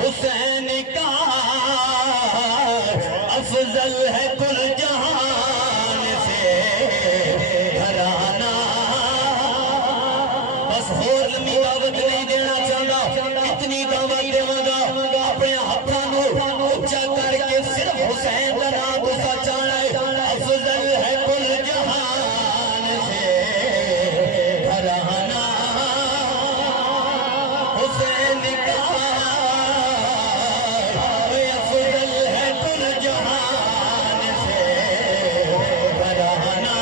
हुसैन का अफजल है कुल जहान से घराना। बस होर लंबी दावत नहीं देना चाहता, इतनी दावत देवांगा अपने हाथों को ऊंचा करके सिर्फ हुसैन का नाम तुसा चाहना है। अफजल है कुल जहान से घराना हुसैन का अफजल है कुल जहान से घराना।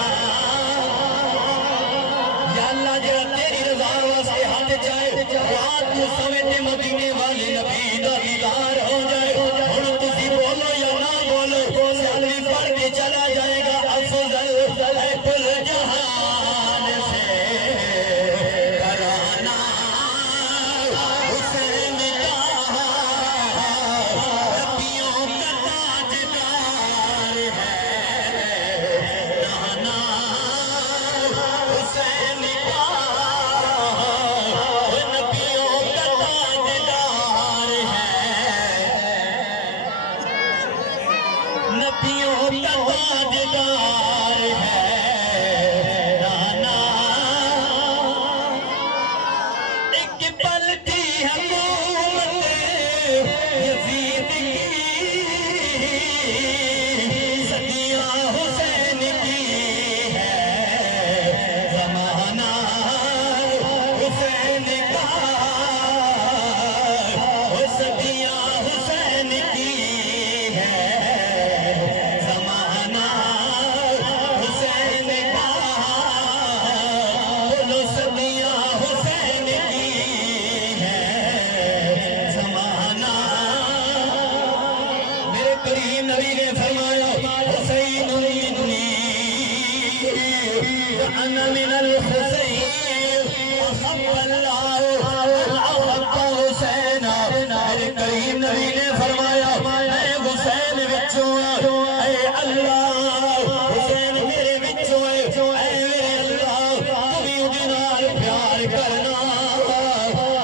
या अल्लाह जरा तेरी रज़ा वास्ते हाथ जाए रात को सवेरे मदीने वाले नबी दा दीदार हो जाए। हुण तुसी बोलो या ना बोलो, सालवी पढ़ के चला जाएगा। अफजल है कुल जहान से घराना हुसैन का नबियों का ताजदार है नाना हुसैन का नबियों का ताजदार है नबियों का ताजदार है नाना। एक पलटी हुकूमत यजीद की सदियां हुसैन की है ज़माना हुसैन का सदियां हुसैन की है ज़माना हुसैन का बोलो सदियां हुसैन की है ज़माना। मेरे करीम नबी ने फरमाया हुसैन मिन्नी व अना मिनल हुसैन अहब्बल्लाहु हुसैन। मेरे करीम नबी ने फरमाया मैं हुसैन विचों ऐ अल्लाह हुसैन मेरे विचों ऐ मेरे अल्लाह तू भी उहदे नाल प्यार करना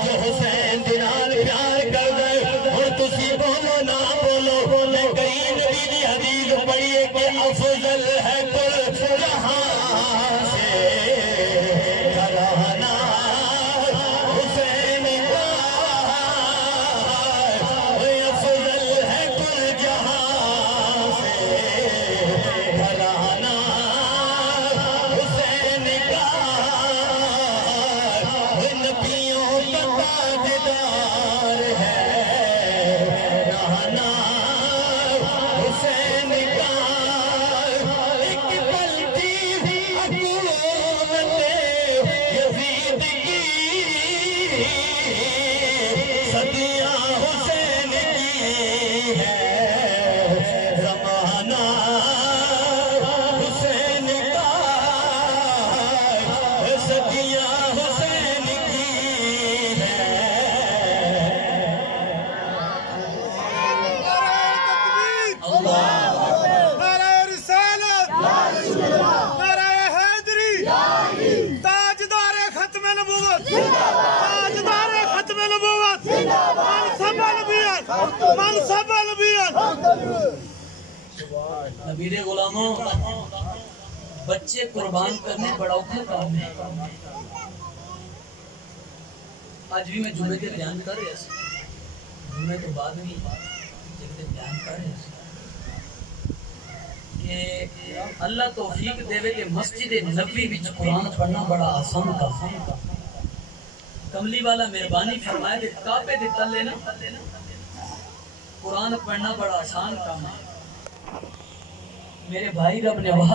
जो हुसैन दे नाल प्यार करदा है। हुण तुसी बोलो ना बोलो, मैं करीम नबी दी हदीस पढ़िए कि अफजल है कुल जहां से घराना हुसैन का अफजल है कुल जहां से घराना हुसैन का नबियों का ताजदार है नाना हुसैन का। एक पलटी हुकूमत यजीद की सदियां हुसैन की है ज़माना हुसैन का सदियां हुसैन की है। नाराए रिसालत, नाराए हैदरी, ताजदारे खत्म नबूवत, ताजदारे खत्म नबूवत, मनसब नबूवत, मनसब नबूवत। नबी दे गुलामों, बच्चे कुर्बान करने बड़ा औखा काम है। आज भी मैं जुमे के बयान कर रहा था, जुमे तो बाद में बयान कर रहा था कि अल्लाह तौफीक देवे कि मस्जिद नबी विच कुरान पढ़ना बड़ा आसान काम है। कमली वाला मेहरबानी फरमाए कि काबे दे तले ना कुरान पढ़ना बड़ा आसान काम है। मेरे भाई रब ने वहां